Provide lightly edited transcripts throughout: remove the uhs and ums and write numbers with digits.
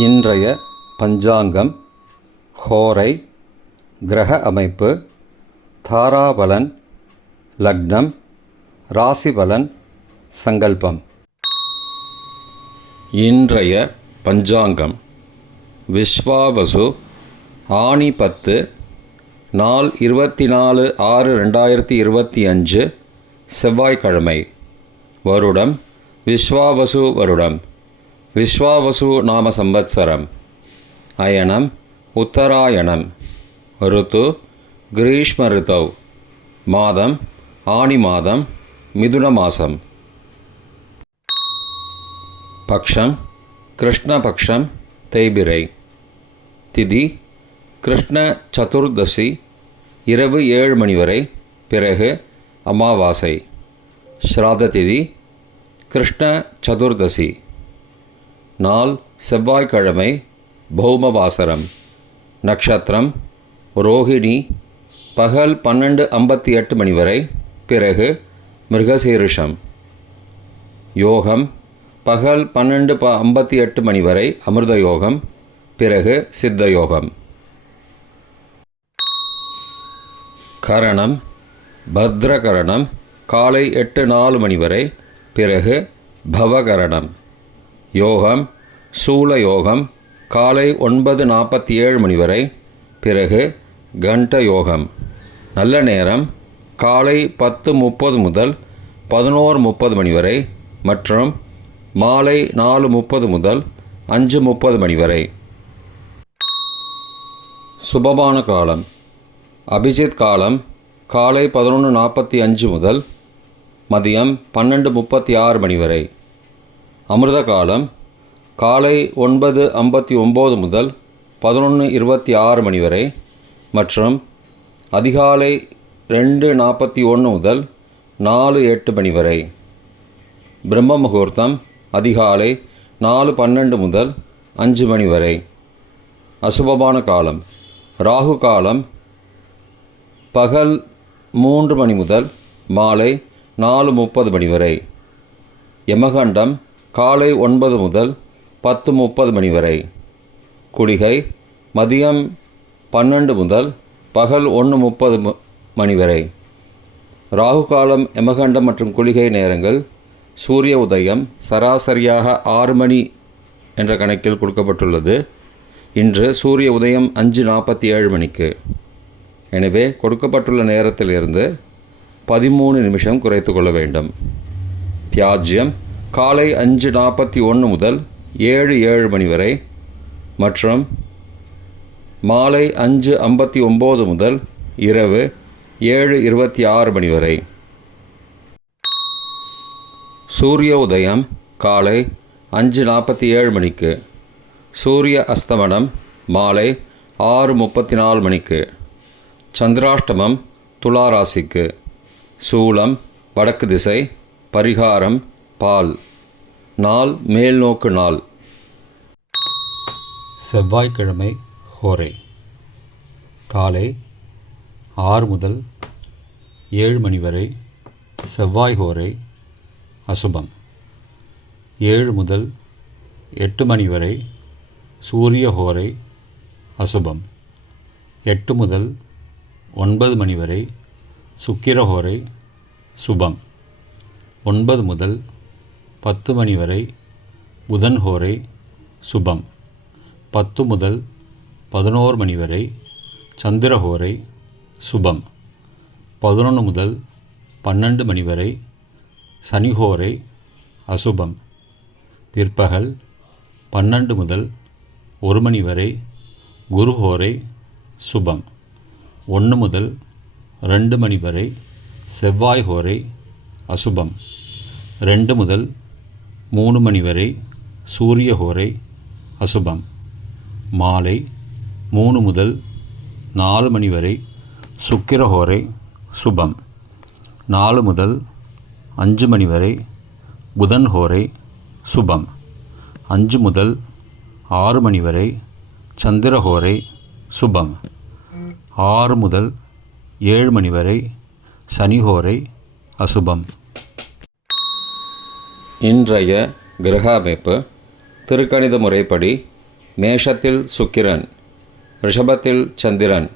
இன்றைய பஞ்சாங்கம், ஹோரை, கிரக அமைப்பு, தாராபலன், லக்னம், ராசிபலன், சங்கல்பம். இன்றைய பஞ்சாங்கம் விஸ்வாவசு, ஆனி 10, நாள் 24/6/2025, செவ்வாய்க்கிழமை. வருடம் விஸ்வாவசு வருடம். விஸ்வாவசு நாம சம்பத்சரம். அயனம் உத்தராயணம். ருத்து கிரீஷ்ம ருத்தவ். மாதம் ஆனி மாதம், மிதுன மாதம். பக்ஷம் கிருஷ்ணபக்ஷம், தேய்பிரை. திதி கிருஷ்ண சதுர்தசி, இரவு 7 மணி வரை, பிறகு அமாவாசை. ஸ்ராத திதி கிருஷ்ண சதுர்தசி. நாள் செவ்வாய்க்கிழமை, பௌமவாசரம். நட்சத்திரம் ரோஹிணி, பகல் 12:58 மணி வரை, பிறகு மிருகசீரிஷம். யோகம் பகல் 12:58 மணி வரை அமிர்த யோகம், பிறகு சித்த யோகம். கரணம் பத்ரகரணம், காலை 8:04 மணி வரை, பிறகு பவகரணம். யோகம் சூல யோகம், காலை 9:47 மணி வரை, பிறகு கண்ட யோகம். நல்ல நேரம் காலை 10:30 முதல் 11:30 மணி வரை மற்றும் மாலை 4:30 முதல் 5:30 மணி வரை. சுபமான காலம் அபிஜித் காலம் காலை 11:45 முதல் மதியம் 12:36 மணி வரை. அமிர்த காலம் காலை 9:59 முதல் 11:26 மணி வரை மற்றும் அதிகாலை 2:41 முதல் 4:08 மணி வரை. பிரம்ம முகூர்த்தம் அதிகாலை 4:12 முதல் 5 மணி வரை. அசுபமான காலம் ராகு காலம் பகல் 3 மணி முதல் மாலை 4:30 மணி வரை. யமகண்டம் காலை 9 முதல் 10:30 மணி வரை. குளிகை மதியம் 12 முதல் பகல் 1:30 மணி வரை. ராகு காலம், யமகண்டம் மற்றும் குளிகை நேரங்கள்: சூரிய உதயம் சராசரியாக 6 மணி என்ற கணக்கில் கொடுக்கப்பட்டுள்ளது. இன்று சூரிய உதயம் 5:47 மணிக்கு. எனவே கொடுக்கப்பட்டுள்ள நேரத்திலிருந்து 13 நிமிஷம் குறைத்து கொள்ள வேண்டும். தியாஜ்யம் காலை 5:41 முதல் 7:07 மணி வரை மற்றும் மாலை 5:59 முதல் இரவு 7:26 மணி வரை. சூரிய உதயம் காலை 5:47 மணிக்கு. சூரிய அஸ்தமனம் மாலை 6:34 மணிக்கு. சந்திராஷ்டமம் துலா ராசிக்கு. சூலம் வடக்கு திசை. பரிகாரம் பால். நாள் மேல்நோக்கு நாள். செவ்வாய்க்கிழமை ஹோரை. காலை 6 முதல் 7 மணி வரை செவ்வாய் ஹோரை, அசுபம். 7 முதல் 8 மணி வரை சூரிய ஹோரை, அசுபம். 8 முதல் 9 மணி வரை சுக்கிர ஹோரை, சுபம். 9 முதல் 10 மணி வரை புதன் ஹோரை, சுபம். 10 முதல் 11 மணி வரை சந்திர ஹோரை, சுபம். 11 முதல் 12 மணி வரை சனி ஹோரை, அசுபம். பிற்பகல் 12 முதல் 1 மணி வரை குரு ஹோரை, சுபம். 1 முதல் 2 மணி வரை செவ்வாய் ஹோரை, அசுபம். 2 முதல் 3 மணி வரை சூரிய ஹோரை, அசுபம். மாலை 3 முதல் 4 மணி வரை சுக்கிர ஹோரை, சுபம். 4 முதல் 5 மணி வரை புதன் ஹோரை, சுபம். 5 முதல் 6 மணி வரை சந்திர ஹோரை, சுபம். 6 முதல் 7 மணி வரை சனி ஹோரை, அசுபம். இன்றைய கிரக அமைப்பு திருக்கணித முறைப்படி மேஷத்தில் சுக்கிரன், ரிஷபத்தில் சந்திரன்,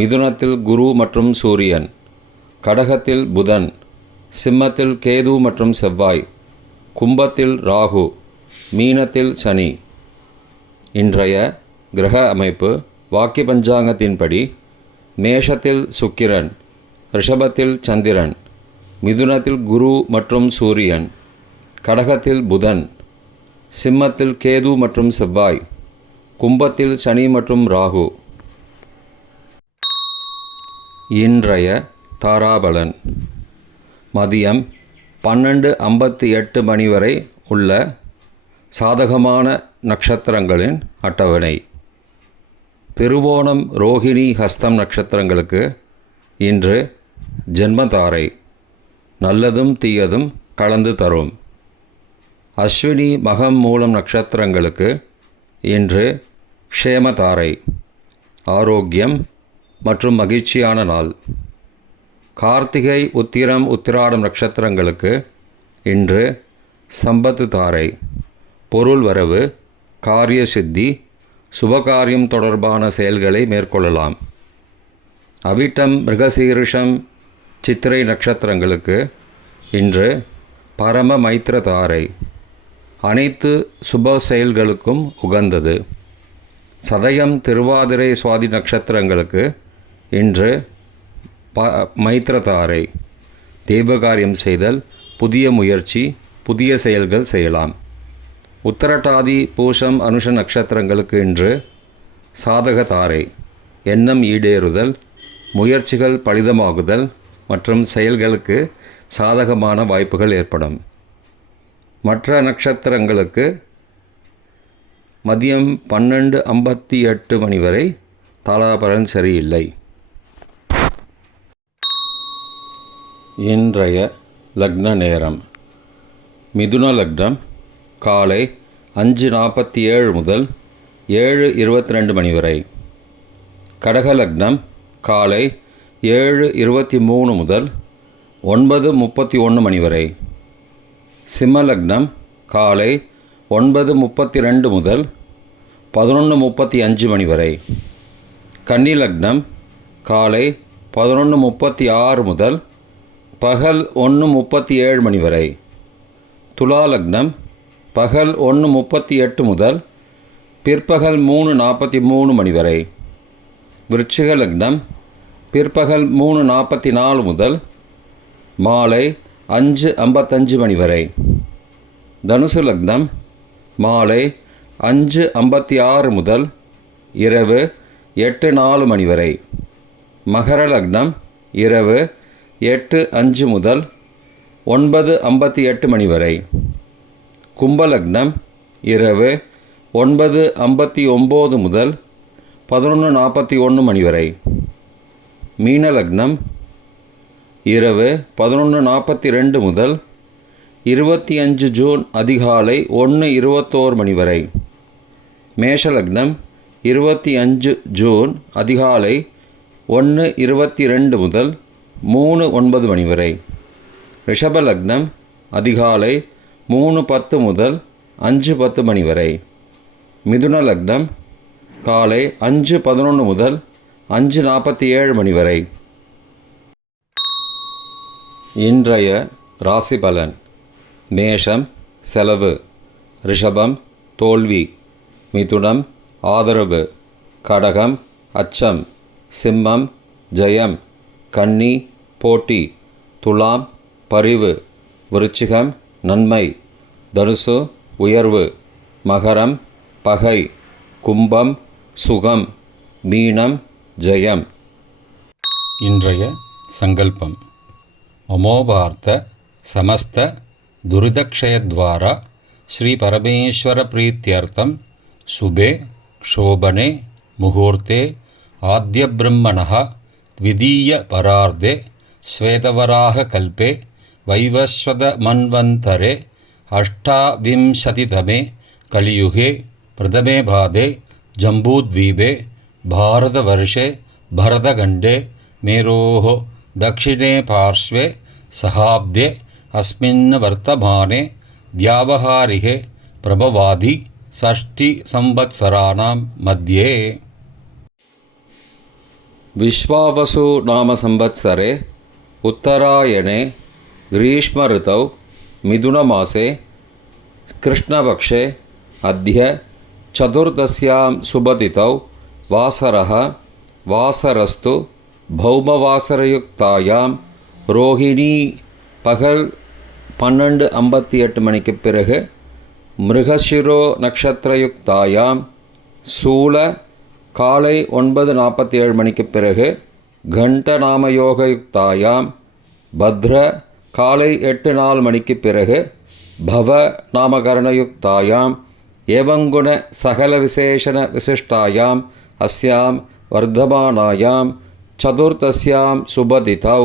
மிதுனத்தில் குரு மற்றும் சூரியன், கடகத்தில் புதன், சிம்மத்தில் கேது மற்றும் செவ்வாய், கும்பத்தில் ராகு, மீனத்தில் சனி. இன்றைய கிரக அமைப்பு வாக்கிய பஞ்சாங்கத்தின்படி மேஷத்தில் சுக்கிரன், ரிஷபத்தில் சந்திரன், மிதுனத்தில் குரு மற்றும் சூரியன், கடகத்தில் புதன், சிம்மத்தில் கேது மற்றும் செவ்வாய், கும்பத்தில் சனி மற்றும் ராகு. இன்றைய தாராபலன் மதியம் 12:58 மணி வரை உள்ள சாதகமான நட்சத்திரங்களின் அட்டவணை. திருவோணம், ரோகிணி, ஹஸ்தம் நட்சத்திரங்களுக்கு இன்று ஜென்மதாரை, நல்லதும் தீயதும் கலந்து தரும். அஸ்வினி, மகம், மூலம் நட்சத்திரங்களுக்கு இன்று க்ஷேமதாரை, ஆரோக்கியம் மற்றும் மகிழ்ச்சியான நாள். கார்த்திகை, உத்திரம், உத்திராடம் நட்சத்திரங்களுக்கு இன்று சம்பத்து தாரை, பொருள் வரவு, காரிய சித்தி, சுபகாரியம் தொடர்பான செயல்களை மேற்கொள்ளலாம். அவிட்டம், மிருகசீரிஷம், சித்திரை நட்சத்திரங்களுக்கு இன்று பரம மைத்திர தாரை, அனைத்து சுப செயல்களுக்கும் உகந்தது. சதயம், திருவாதிரை, சுவாதி நட்சத்திரங்களுக்கு இன்று மைத்திரதாரை, தெய்வகாரியம் செய்தல், புதிய முயற்சி, புதிய செயல்கள் செய்யலாம். உத்தரட்டாதி, பூஷம், அனுஷ நட்சத்திரங்களுக்கு இன்று சாதக தாரை, எண்ணம் ஈடேறுதல், முயற்சிகள் பலிதமாகுதல் மற்றும் செயல்களுக்கு சாதகமான வாய்ப்புகள் ஏற்படும். மற்ற நட்சத்திரங்களுக்கு மதியம் 12:58 மணி வரை தாராபலன் சரியில்லை. இன்றைய லக்ன நேரம். மிதுன லக்னம் காலை 5:47 முதல் 7:22 மணி வரை. கடக லக்னம் காலை 7:23 முதல் 9:31 மணி வரை. சிம்ம லக்னம் காலை 9:32 முதல் 11:35 மணி வரை. கன்னி லக்னம் காலை 11:36 முதல் பகல் 1:37 மணி வரை. துலா லக்னம் பகல் 1:38 முதல் பிற்பகல் 3:43 மணி வரை. விருச்சிக லக்னம் பிற்பகல் 3:44 முதல் மாலை 5:55 மணி வரை. தனுசு லக்னம் மாலை 5:56 முதல் இரவு 8:04 மணி வரை. மகர லக்னம் இரவு 8:05 முதல் 9:58 மணி வரை. கும்ப லக்னம் இரவு 9:59 முதல் 11:41 மணி வரை. மீன லக்னம் இரவு 11:42 முதல் 25 ஜூன் அதிகாலை 1:21 மணி வரை. மேஷ லக்னம் 25 ஜூன் அதிகாலை 1:22 முதல் 3:09 மணி வரை. ரிஷப லக்னம் அதிகாலை 3:10 முதல் 5:10 மணி வரை. மிதுன லக்னம் காலை 5:11 முதல் 5:47 மணி வரை. இன்றைய ராசி பலன். மேஷம் செலவு, ரிஷபம் தோல்வி, மிதுனம் ஆதரவு, கடகம் அச்சம், சிம்மம் ஜெயம், கன்னி போட்டி, துலாம் பரிவு, விருச்சிகம் நன்மை, தனுசு உயர்வு, மகரம் பகை, கும்பம் சுகம், மீனம் ஜெயம். இன்றைய சங்கல்பம். அமோபார்த்த சமஸ்த துரிதக்ஷயத்வாரா ஸ்ரீ பரமேஸ்வர பிரீத்யர்த்தம் சுபே க்ஷோபனே முகூர்த்தே ஆத்ய பிரம்மணः த்விதீய பரார்த்தே ஸ்வேதவராக கல்பே வைவஸ்வத மன்வந்தரே அஷ்டாவிம்சதிதமே கலியுகே பிரதமே பாதே ஜம்பூத்வீபே பாரதவர்ஷே பரதகண்டே மேரோः दक्षिणे पार्श्वे सहाब्दे अस्मिन् वर्तमाने व्यावहारिके प्रभवादि षष्टिसंवत्सराणां मध्ये विश्वावसु नाम संवत्सरे उत्तरायणे ग्रीष्मऋतौ मिथुनमासे कृष्णपक्षे अद्य चतुर्दश्यां शुभतिथौ वासरः वासरस्तु भौमवासरयुक्तायां ரோஹிணி பகல் 12:58 மணிக்கு பிறகு மிருகசிரோ நட்சத்திரயுக்தாயாம் சூல காலை 9:47 மணிக்கு பிறகு கண்டநாமயோகயுக்தாயாம் பத்ர காலை 8:04 மணிக்கு பிறகு பவ நாமகரணயுக்தாயாம் ஏவங்குண சகல விசேஷண விசிஷ்டாயாம் அஸ்யாம் வர்தமானாயாம் சதுர்தஸ்யாம் சுபதிதௌ